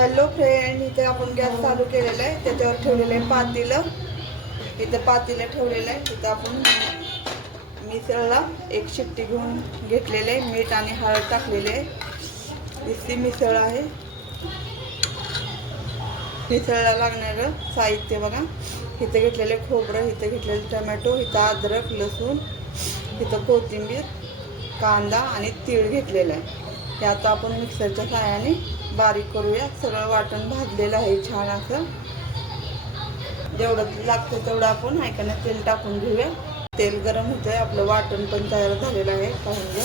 Hello friend, इथे आपण gas चालू केलेला आहे. त्याच्यावर ठेवलेलं आहे पातेलं. इथं पातेलं ठेवलेलं आहे. तिथं आपण मिसळला एक शिट्टी घेऊन घेतलेले आहे. मीठ आणि हळद टाकलेले आहे. इतकी मिसळ आहे. मिसळला लागणारं साहित्य बघा. इथं घेतलेले खोबरं, इथं घेतलेले टमॅटो, इथं अद्रक, लसूण, इथं कोथिंबीर, कांदा आणि तीळ घेतलेला आहे. हे आता आपण मिक्सरच्या साहाय्याने बारीक करूया. सगळं वाटण भाजलेलं आहे छान असं. जेवढं लागतं तेवढं आपण ऐकायला तेल टाकून घेऊया. तेल गरम होतंय. आपलं वाटण पण तयार झालेलं आहे. पाहून घ्या.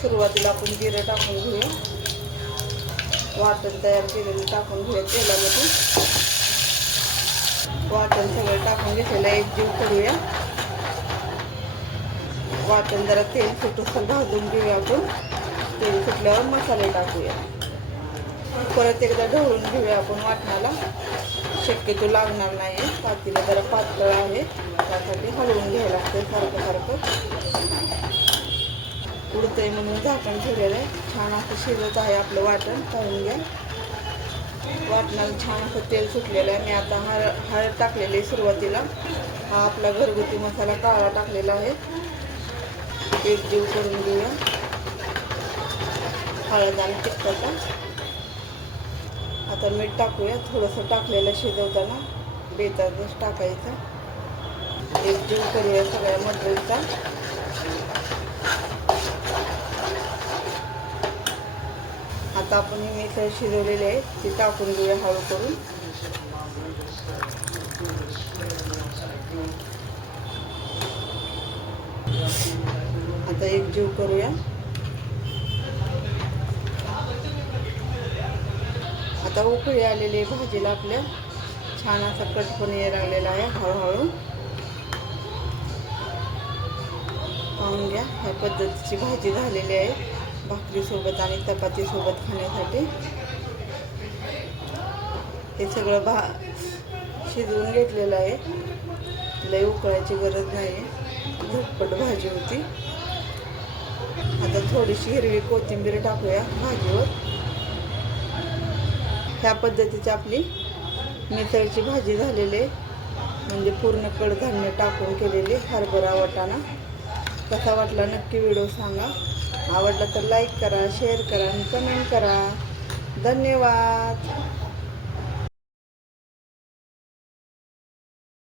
सुरुवातीला आपण जिरं टाकून घेऊया. वाटण तयार केलेलं टाकून घेऊया तेलामध्ये. वाटण सगळं टाकून घेतलेलं एकजीव करूया. वाटण जरा तेल सुटून भाजून घेऊया आपण. तेल सुटल्यावर मसाले टाकूया. परत एकदा ढवळून घेऊया आपण वाटणाला. शक्यतो लागणार नाही. पातेलं जरा पातळ आहे, त्यासाठी हलवून घ्यायला लागतं सारखं सारखं. उडतंय म्हणून झाकण ठेवलेलं आहे. छान असं शिजत आहे आपलं वाटण. पाहून घ्या. वाटणाला छान असं तेल सुटलेलं आहे. मी आता हळद टाकलेली आहे सुरुवातीला. हा आपला घरगुती मसाला काळा टाकलेला आहे. एकजीव करून घेऊया हळद आणि तिखटाचा. आता मीठ टाकूया. थोडंसं टाकलेलं शिजवताना बेताच टाकायचं. एकजीव करूया सगळ्या मटेरियलचा. आता आपण ही मिसळ शिजवलेली आहे ती टाकून घेऊया हळू करून. आता एकजीव करूया. आता उकळी आलेली आहे भाजीला आपल्या. छान असा कट पण यायला लागलेला आहे हळूहळू. पाहून घ्या. ह्या पद्धतीची भाजी झालेली आहे भाकरीसोबत आणि चपातीसोबत खाण्यासाठी. हे सगळं शिजवून घेतलेलं आहे. लई उकळायची गरज नाही. झटपट भाजी होती. आता थोडीशी हिरवी कोथिंबीर टाकूया भाजीवर. ह्या पद्धतीची आपली मिसळची भाजी झालेली आहे. म्हणजे पूर्ण कडधान्य टाकून केलेली हरभरा वाटाणा. कसा वाटला नक्की व्हिडिओ सांगा. आवडला तर लाईक करा, शेअर करा आणि कमेंट करा. धन्यवाद.